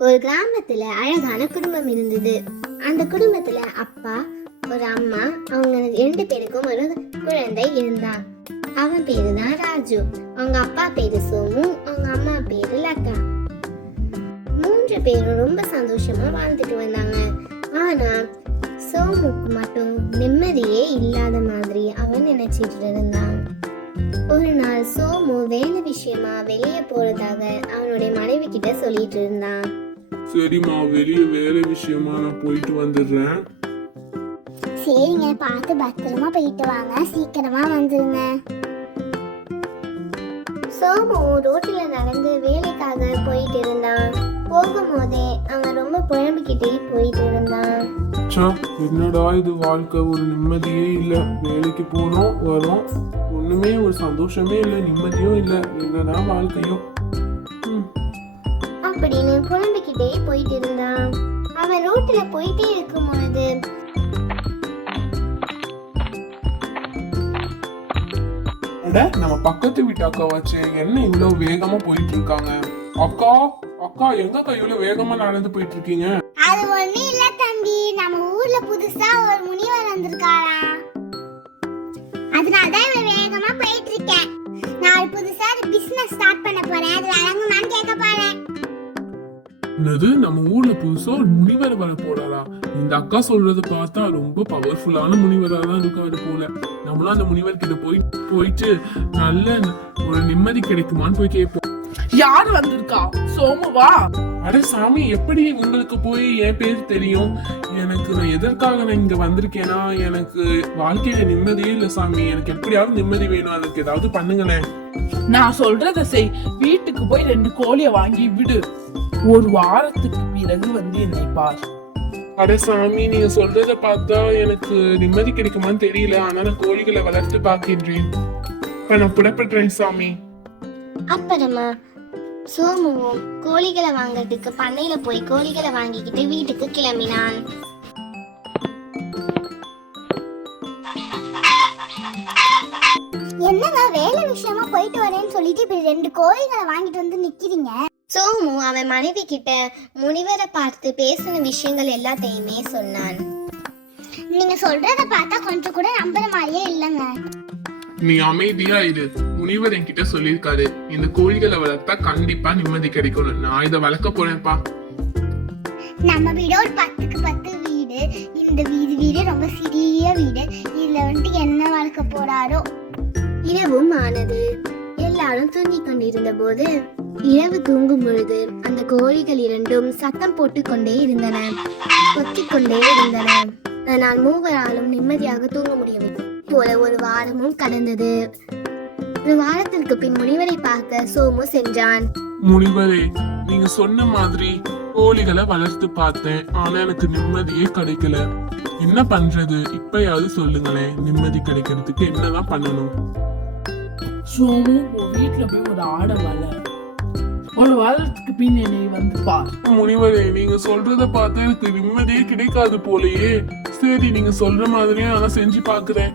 ஒரு கிராமத்துல அழகான குடும்பம் இருந்தது. அந்த குடும்பத்துல அப்பா, ஒரு அம்மா, அவங்க 2 பேருக்கும் ஒரு குழந்தை இருந்தான். அவன் பேரு தான் ராஜு. அவங்க அப்பா பேரு சோமு, அவங்க அம்மா பேரு லதா. 3 பேரும் ரொம்ப சந்தோஷமா வாழ்ந்துட்டு வந்தாங்க. ஆனா சோமுக்கு மட்டும் நிம்மதியே இல்லாத மாதிரி அவன் நினைச்சிட்டு இருந்தான். ஒரு நாள் சோமு வேலை விஷயமா வெளியே போறதாக அவனுடைய மனைவி கிட்ட சொல்லிட்டு இருந்தான். சரிம்மா, வெளியே வேலை விஷயமா நான் போயிட்டு வந்துடுறேன். சரிங்க, பார்த்து பத்திரமா போயிட்டு வாங்க, சீக்கிரமா வந்துருங்க. சோமு ரோட்ல நடந்து வேலைக்காக போயிட்டு இருந்தான். போகும்போதே அவன் ரொம்ப புலம்பிக்கிட்டே போயிட்டு இருந்தான். என்னடா இது வாழ்க்கை, ஒரு நிம்மதியே இல்ல. வேலைக்கு போறோம் வரோம், ஒண்ணுமே ஒரு சந்தோஷமே இல்ல, நிம்மதியும் இல்ல. என்னடா வாழ்க்கையோ அப்படின்னு புலம்பிக்கிட்டே போயிட்டு இருந்தான். அவன் ரோட்ல போயிட்டே இருக்கும் பொழுது நம்ம பக்கத்து வீட்டு அக்கா வச்சு என்ன இவ்வளவு வேகமா போயிட்டு இருக்காங்க. அக்கா அக்கா, எங்க அக்கா இவ்வளவு வேகமா நடந்து போயிட்டு இருக்கீங்க? அது ஒண்ணும் இல்ல தம்பி, நம்ம ஊர்ல புதுசா ஒரு முனிவர் வந்திருக்காராம், அதனாலதான் இவ்வளவு வேகமா போயிட்டு இருக்கேன். நான் புதுசா ஒரு பிசினஸ் ஸ்டார்ட் பண்ண போறேன், அது வழங்குமான்னு கேட்க போறேன். என்னது, நம்ம ஊர்ல புதுசா ஒரு முனிவர் வர போறாரா? இந்த அக்கா சொல்றது பார்த்தா ரொம்ப பவர்ஃபுல்லான முனிவரா தான் இருக்காரு போல. நம்மளும் அந்த முனிவர் கிட்ட போயிட்டு நல்ல ஒரு நிம்மதி கிடைக்குமான்னு போய் கேட்போம். யார் வந்திருக்கா? சோமுவா? அட சாமி, எப்படி உங்களுக்கு போய் என் பேர் தெரியும்? நான் எதற்காக நான் இங்க வந்திருக்கேன்னா, எனக்கு வாழ்க்கையில நிம்மதியே இல்ல சாமி. எனக்கு எப்படியாவது நிம்மதி வேணும், அதுக்கு ஏதாவது பண்ணுங்களேன். நான் சொல்றத செய். வீட்டுக்கு போய் 2 கோழிய வாங்கி விடு. ஒரு வாரத்துக்கு பிறகு வந்து என்னை பார். அட சாமி, நீங்க சொல்றத பார்த்தா எனக்கு நிம்மதி கிடைக்குமான்னு தெரியல. ஆனா நான் கோழிகளை வளர்த்து பார்க்கின்றேன். இப்ப நான் புறப்படுறேன் சாமி. அப்புறமா சோமுவும் கோழிகளை வாங்கறதுக்கு பண்ணையில போய் கோழிகளை வாங்கிக்கிட்டு வீட்டுக்கு கிளம்பினான். என்னங்க வேலை விஷயமா போயிட்டு வரேன்னு சொல்லிட்டு இப்படி 2 கோழிகளை வாங்கிட்டு வந்து நிக்கிறீங்க? சோமு அவன் மனைவி கிட்ட முனிவரை பார்த்து பேசின விஷயங்கள் எல்லாத்தையுமே சொன்னான். நீங்க சொல்றத பார்த்தா கொஞ்சம் கூட நம்புற மாதிரியே இல்லங்க. நீ அமைதியா இரு. முனிவர் என்கிட்ட சொல்லியிருக்காரு, இந்த கோழிகளை வளர்த்தா கண்டிப்பா நிம்மதி கிடைக்கும். நான் இதை வளர்க்க போறேன்ப்பா. நம்ம வீடு ஒரு 10க்கு 10 வீடு. இந்த வீடு ரொம்ப சிறிய வீடு. இதுல வந்துட்டு என்ன வளர்க்க போறாரோ. இரவும் ஆனது. எல்லாரும் தூங்கிக் கொண்டிருந்த போது, இரவு தூங்கும் பொழுது அந்த கோழிகள் 2ம் சத்தம் போட்டுக்கொண்டே இருந்தன, கொத்திக்கொண்டே இருந்தன. ஆனால் மூவராலும் நிம்மதியாக தூங்க முடியவில்லை. போல ஒரு வாரமும் கடந்தது. ஒரு வாரத்திற்கு பின் முனிவரை பார்க்க சோமு சென்றான். முனிவரே, நீங்க சொன்ன மாதிரி கோழிகளை வளர்த்து பார்த்தேன், ஆனா எனக்கு நிம்மதியே கிடைக்கல. என்ன பண்றது? இப்பயாவது சொல்லுங்களேன், நிம்மதி கிடைக்கிறதுக்கு என்னதான் பண்ணணும்? சோமு, உன் வீட்டுல போய் ஒரு ஆடை வள. ஒரு வாரத்துக்கு பின் என்னை வந்து பார். முனிவரே, நீங்க சொல்றத பார்த்தா எனக்கு நிம்மதியே கிடைக்காது போலயே. சரி, நீங்க சொல்ற மாதிரியே நான் செஞ்சு பாக்குறேன்.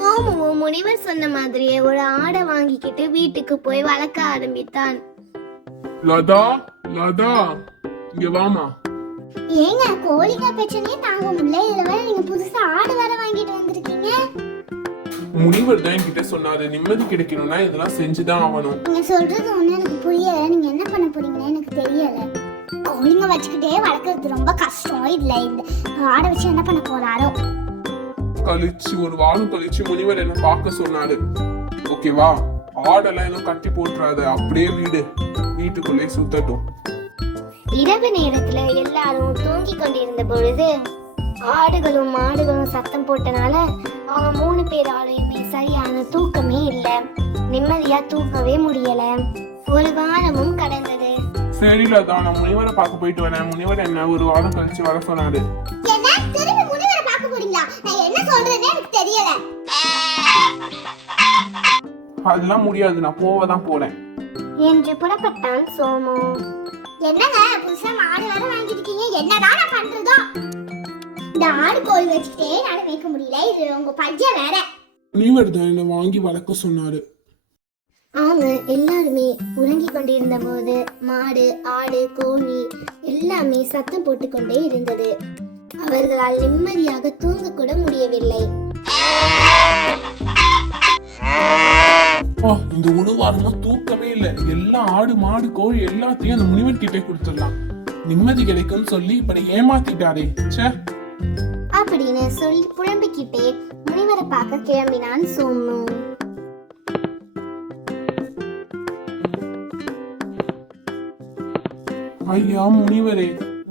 சோமுவும் முனிவர் சொன்ன மாதிரியே ஒரு ஆடை வாங்கிக்கிட்டு வீட்டுக்கு போய் வளர்க்க ஆரம்பித்தான். லதா, லதா, இங்க வாமா. ஏங்க, கோழிகள் பிரச்சனையே தாங்க முடியல, இதுல வேற நீங்க புதுசா ஆடு வேற வாங்கிட்டு வந்திருக்கீங்க. முனிவர் தான் என்கிட்ட சொன்னாரு, நிம்மதி கிடைக்கணும்னா இதெல்லாம் செஞ்சுதான் ஆகணும். நீங்க சொல்றது ஒண்ணு எனக்கு புரியல. நீங்க என்ன பண்ண போறீங்கன்னு எனக்கு தெரியல. கோழிங்க வச்சுக்கிட்டே வளர்க்கறது ரொம்ப கஷ்டம். இதுல இந்த ஆடை வச்சு என்ன பண்ண போறாரோ. ஒரு வாரம் கழிச்சு முனிவர் என்ன பார்க்க சொன்னாரு. ஓகேவா? ஆடெல்லாம் எல்லாம் கட்டி போட்டுறாத, அப்படியே வீட்டுக்குள்ளே சுத்தட்டும். இரவு நேரத்துல எல்லாரும் தூங்கிக் கொண்டிருந்த பொழுது ஆடுகளும் மாடுகளும் சத்தம் போட்டனால அவங்க 3 பேராலையுமே சரியான தூக்கமே இல்ல. நிம்மதியா தூக்கவே முடியல. ஒரு வாரமும் கடந்தது. சரில தான், நான் முனிவரை பார்க்க போயிட்டு வரேன். முனிவர் என்ன ஒரு வாரம் கழிச்சு வர சொன்னாரு. என்ன திரும்பி முனிவரை பார்க்க போறீங்களா? நான் என்ன சொல்றேன்னு எனக்கு தெரியல. அதெல்லாம் முடியாது, நான் போவதான் போறேன் என்று புறப்பட்டான் சோமு. என்னங்க, புதுசா மாடு வேற வாங்கிருக்கீங்க, என்னதான் நான் பண்றதோ? இந்த ஆடு கோழி வச்சுக்கிட்டே நான் மேய்க்க முடியல. இது உங்க பையன் வேற. முனிவர் தான் என்னை வாங்கி வளர்க்க சொன்னாரு. அவங்க எல்லாருமே உறங்கிக் கொண்டிருந்த போது மாடு, ஆடு, கோழி எல்லாமே சத்தம் போட்டுக்கொண்டே இருந்தது. அவர்களால் நிம்மதியாக தூங்க கூட முடியவில்லை. இந்த ஒரு வாரமா தூக்கமே இல்லை. எல்லா ஆடு, மாடு, கோழி எல்லாத்தையும் அந்த முனிவர் கிட்டே கொடுத்துடலாம், நிம்மதி கிடைக்கும்னு சொல்லி இப்படி ஏமாத்திட்டாரே. ச்சே. அப்படின்னு சொல்லி புலம்பிக்கிட்டே முனிவரை பார்க்க கிளம்பினான் சோமு. ஐயா முனிவரே,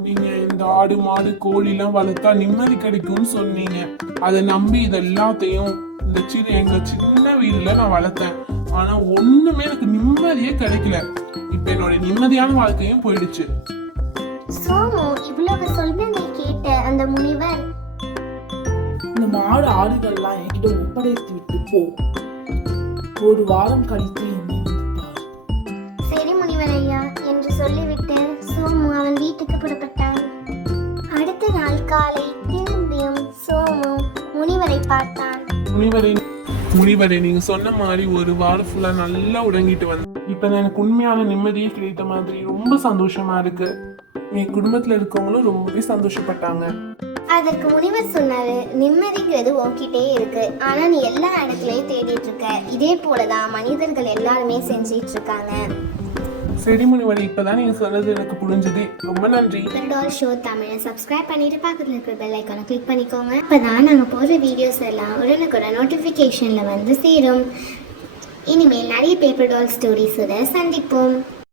நீங்க இந்த ஆடு, மாடு, கோழி எல்லாம் வளர்த்தா நிம்மதி கிடைக்கும்னு சொன்னீங்க. அதை நம்பி இது எல்லாத்தையும் எங்க சின்ன வீடுல நான் வளர்த்தேன். ஆனா ஒண்ணுமே எனக்கு நிம்மதியே கிடைக்கல. இப்ப என்னோட நிம்மதியான வாழ்க்கையும் போயிடுச்சு. சோமு இவ்வளவு சொல்றதை கேட்ட அந்த முனிவர், இந்த மாடு ஆடுகள்லாம் என்கிட்ட ஒப்படைத்து விட்டு போ, ஒரு வாரம் கழித்து என்னை வந்து பார். சரி முனிவர் ஐயா என்று சொல்லிவிட்டு சோமு அவன் வீட்டுக்கு புறப்பட்டான். அடுத்த நாள் காலை திரும்பியும் சோமு முனிவரை பார்த்தான். முனிவரே, நீங்க சொன்ன மாதிரி ஒரு வாரம் ஃபுல்லா நல்லா உறங்கிட்டு வந்தேன். இப்ப எனக்கு உண்மையான நிம்மதியே கிடைத்த மாதிரி ரொம்ப சந்தோஷமா இருக்கு. என் குடும்பத்துல இருக்கவங்களும் ரொம்பவே சந்தோஷப்பட்டாங்க. அதற்கு முனிவர் சொன்னாரு, நிம்மதிங்கிறது உன்கிட்டே இருக்கு, ஆனா நீ எல்லா இடத்துலயும் தேடிட்டு இருக்க. இதே போலதான் மனிதர்கள் எல்லாருமே செஞ்சிட்டு இருக்காங்க. சரி முனிவரே, இப்பதான் நீங்க சொன்னது எனக்கு புரிஞ்சது. ரொம்ப நன்றி. பேப்பர் ஷோ தமிழை சப்ஸ்கிரைப் பண்ணிட்டு பக்கத்துல இருக்கிற பெல் ஐக்கானை கிளிக் பண்ணிக்கோங்க. அப்பதான் நாங்க போடுற வீடியோஸ் எல்லாம் உடனுக்குடன் நோட்டிபிகேஷன்ல வந்து சேரும். இனிமேல் நிறைய பேப்பர் டால் ஸ்டோரிஸோட சந்திப்போம்.